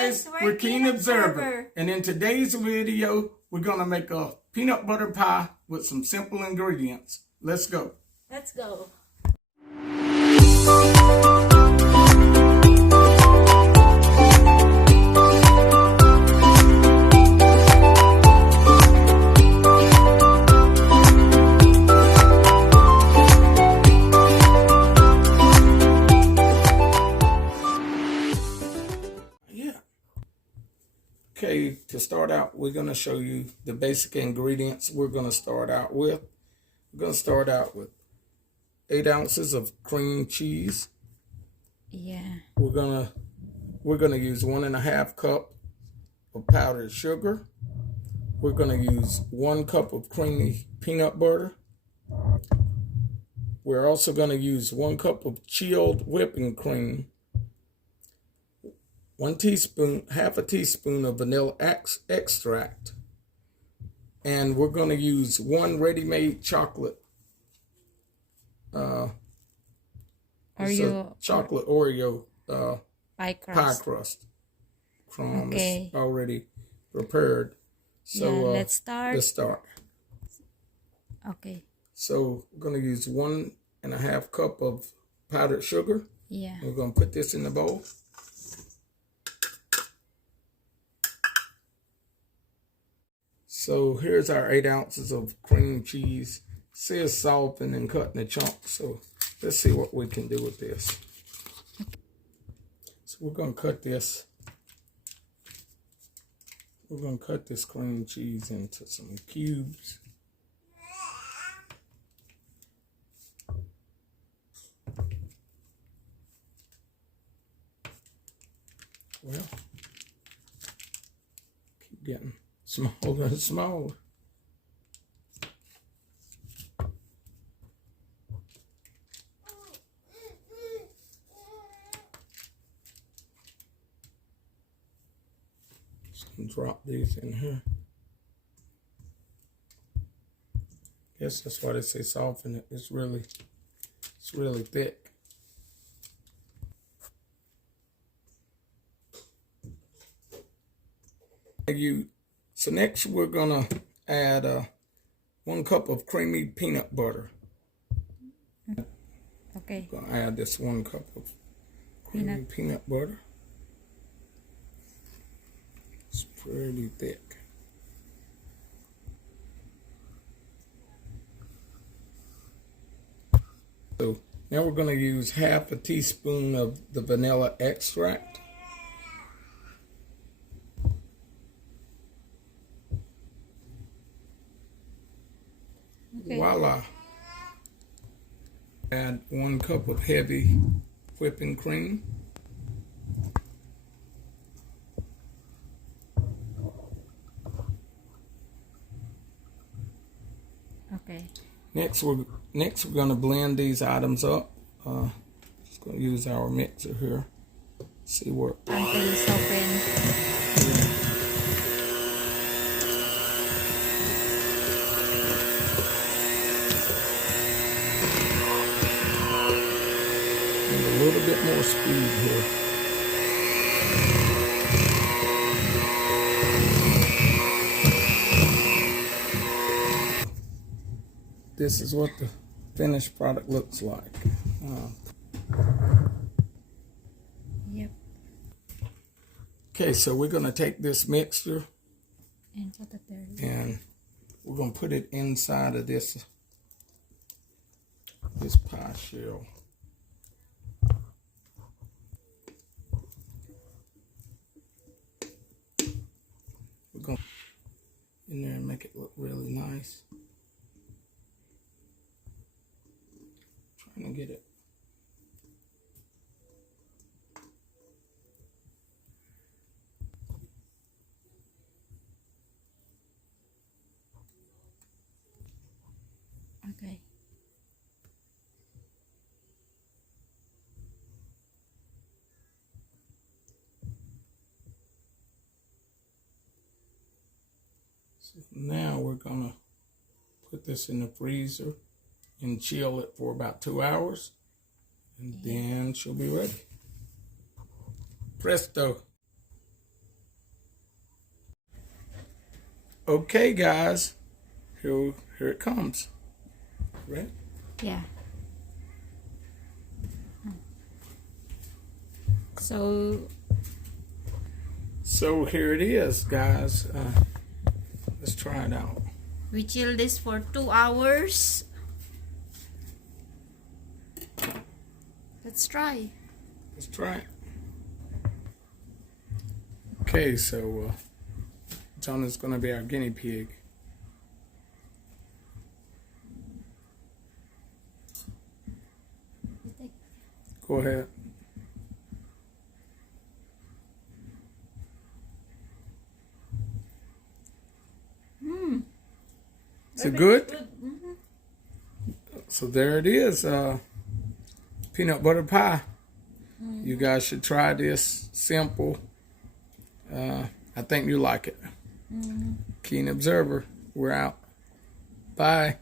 guys, we're Keen Observer, and in today's video, we're gonna make a peanut butter pie with some simple ingredients. Let's go. Let's go. Okay, to start out, we're going to show you the basic ingredients we're going to start out with. We're going to start out with 8 ounces of cream cheese. Yeah. We're gonna use 1.5 cup of powdered sugar. We're going to use 1 cup of creamy peanut butter. We're also going to use 1 cup of chilled whipping cream. 1 teaspoon, half a teaspoon of vanilla extract. And we're going to use 1 ready-made chocolate. Chocolate Oreo pie crust. Crumb Okay. is already prepared. So yeah, let's start. Okay. So we're going to use 1.5 cup of powdered sugar. Yeah. We're going to put this in the bowl. So here's our 8 ounces of cream cheese. See, it's softened and cut in chunks. So let's see what we can do with this. So we're going to cut this. We're going to cut this cream cheese into some cubes. Well, keep getting smaller and smaller. Just gonna drop these in here. Guess that's why they say soften it. It's really thick. So next we're gonna add 1 cup of creamy peanut butter. Okay. I'm gonna add this 1 cup of creamy peanut butter. It's pretty thick. So now we're gonna use half a teaspoon of the vanilla extract. Okay. Voila. Add 1 cup of heavy whipping cream. Okay. Next we're going to blend these items up. Just going to use our mixer here. See where Until it's open. A little bit more speed here. This is what the finished product looks like. Yep. Okay, so we're going to take this mixture And put it there. and we're going to put it inside of this pie shell. We're going in there and make it look really nice. Trying to get it. Okay. So now we're gonna put this in the freezer and chill it for about 2 hours, and then she'll be ready. Presto. Okay, guys, here it comes. Right? Yeah. So So here it is, guys. Let's try it out. we chill this for 2 hours. Let's try. Let's try it. Okay, so John is going to be our guinea pig. Go ahead. Is it good? Mm-hmm. So there it is. Peanut butter pie. You guys should try this. Simple. I think you like it. Keen observer. We're out. Bye.